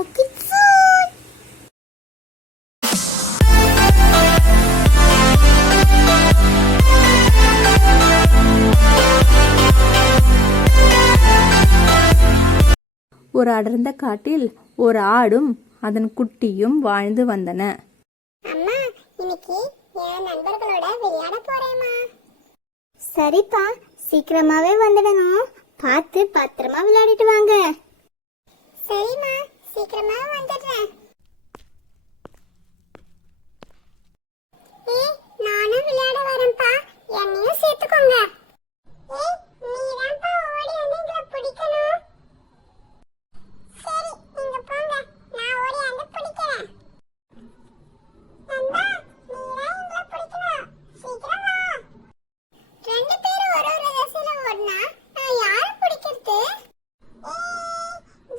talk it soon. ஒரு அடர்ந்த காட்டில் ஒரு ஆடும் அதன் குட்டியும் வாழ்ந்து வந்தன. அம்மா, இன்னைக்கு என் நண்பர்களோட விளையாட போறேம்மா. சரிப்பா, சீக்கிரமாவே வந்துடணும். பார்த்து பத்திரமா விளையாடிட்டு வாங்க. சரிம்மா, சீக்கிரமா வந்துடுறேன். நானும் விளையாட வரேன்ப்பா, என்னையும் சேர்த்துக்கோங்க. நீதான்ப்பா ஓடி வந்து எங்களை பிடிக்கணும். சரி, நீங்க போங்க, நான் ஓடி வந்து பிடிக்கிறேன். நண்பா, நீதான் எங்களை பிடிக்கணும். சீக்கிரம் வா. ரெண்டு பேரும் ஒரு ஒரு திசையில ஓடினா நான் யாரை பிடிக்கிறது?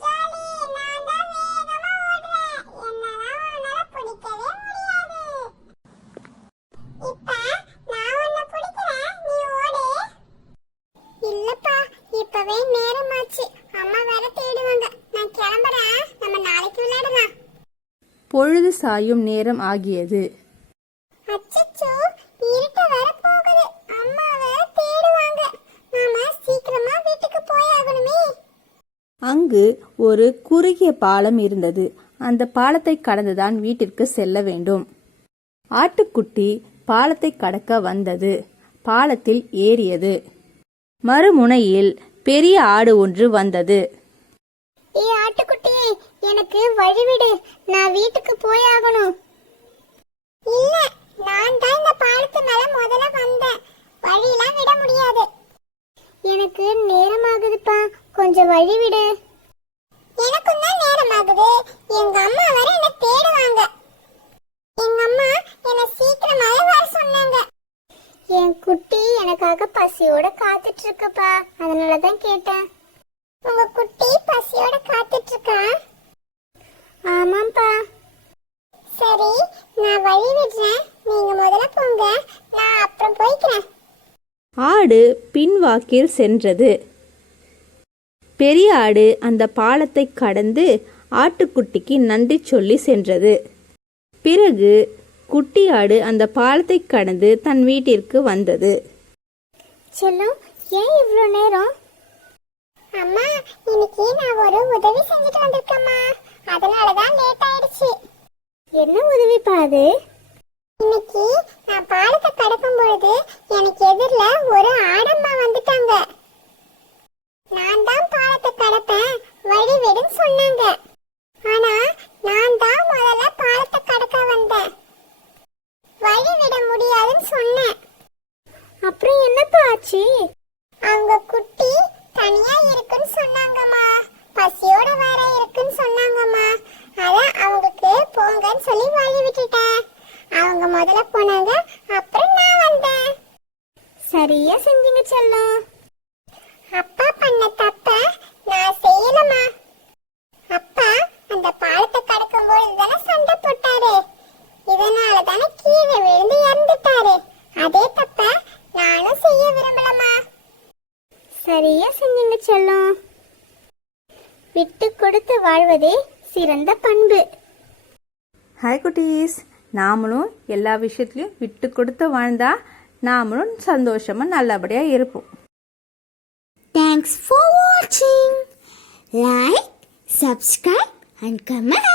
ஜாலி, நான் தான் வேகமா ஓடுறேன். என்னால உன்னால பிடிக்கவே முடியாது. இப்ப நான் உன்னை பிடிக்கிறேன், நீ ஓடு. இல்லப்பா, இப்பவே நேரமாச்சு. அம்மா வேற தேடுவாங்க. நான் கிளம்புறேன். நம்ம நாளைக்கு விளையாடலாம். பொழுது சாயும் நேரம் ஆகியது. அச்சச்சோ, இருட்ட வர போகுது. அம்மா வேற தேடுவாங்க. நாம சீக்கிரமா வீட்டுக்கு போயாகணுமே. அங்கு ஒரு குறுகிய பாலம் இருந்தது. அந்த பாலத்தை கடந்துதான் வீட்டிற்கு செல்ல வேண்டும். ஆட்டுக்குட்டி பாலத்தை கடக்க வந்தது. பாலத்தில் ஏறியது. மறுமுனையில் பெரிய ஆடு ஒன்று வந்தது. ஆட்டுக்குட்டி, எனக்கு வழிவிடு. நான் வீட்டுக்கு போயாகணும். இல்ல, நான் தான் இந்த பாலத்து மேல முதல்ல வந்தேன். வழியெல்லாம் விட முடியாது. எனக்கு நேரமாகுதுப்பா, கொஞ்சம் வழிவிடு. எனக்கும் தான் நேரமாகுது. எங்க அம்மா வர என்ன தேடுவாங்க. எங்க அம்மா என்ன சீக்கிரமாவே வர சொன்னாங்க. என் குட்டி எனக்காக பசியோட காத்துட்டு இருக்குப்பா, அதனாலதான் கேட்டேன். உங்க குட்டி பசியோட காத்துட்டு இருக்கா? ஆமாப்பா. சரி, நான் வழி விடுறேன். நீங்க முதல்ல போங்க, நான் அப்புறம் போய்க்கிறேன். ஆடு பின்வாக்கில் சென்றது. பெரிய ஆடு அந்த பாலத்தை கடந்து ஆட்டுக்குட்டிக்கு நன்றி சொல்லி சென்றது. பிறகு குட்டி ஆடு அந்த பாலத்தை கடந்து தன் வீட்டிற்கு வந்தது. செல்லம், ஏன் இவ்வளோ நேரம்? அம்மா, இன்னைக்கு நான் ஒரு உதவி செஞ்சுட்டு வந்திருக்கேம்மா, அதனாலதான் லேட் ஆயிடுச்சு. என்ன உதவிப்பா அது? இன்னைக்கு நான் பாலத்தை கடக்கும் பொழுது எனக்கு எதிரில ஒரு ஆடம்மா வந்துட்டாங்க. நான் தான் பாலத்தை கடப்பேன், வழி விடுன்னு சொன்னாங்க. ஆனா நான் தான் முதல்ல பாலத்தை கடக்க வந்தேன். வழி விட முடியாதுன்னு சொன்னேன். அப்புறம் என்னப்பா ஆச்சு? அவங்க குட்டி தனியா இருக்குன்னு சொன்னாங்கம்மா. பசியோட வேற இருக்குன்னு சொன்னாங்கம்மா. அதான் அவங்களுக்கு போங்கன்னு சொல்லி வழி விட்டுட்டேன். அவங்க முதல்ல போனாங்க, அப்புறம் நான் வந்தேன். சரியா செஞ்சீங்க செல்லம். அப்பா பண்ண தப்ப நான் செய்யலமா. அப்பா அந்த பாலத்தை கடக்கும்போது தானே சண்டை போட்டாரு. இதனால தானே கீழே விழுந்து இறந்துட்டாரு. அதே தப்ப நானும் செய்ய விரும்பலமா. சரியா செஞ்சீங்க செல்லம். விட்டு கொடுத்து வாழ்வதே சிறந்த பண்பு. ஹாய் குட்டீஸ், நாமளும் எல்லா விஷயத்துலையும் விட்டு கொடுத்து வாழ்ந்தா நாமளும் சந்தோஷமா நல்லபடியா இருப்போம். Thanks for watching. Like, subscribe and comment.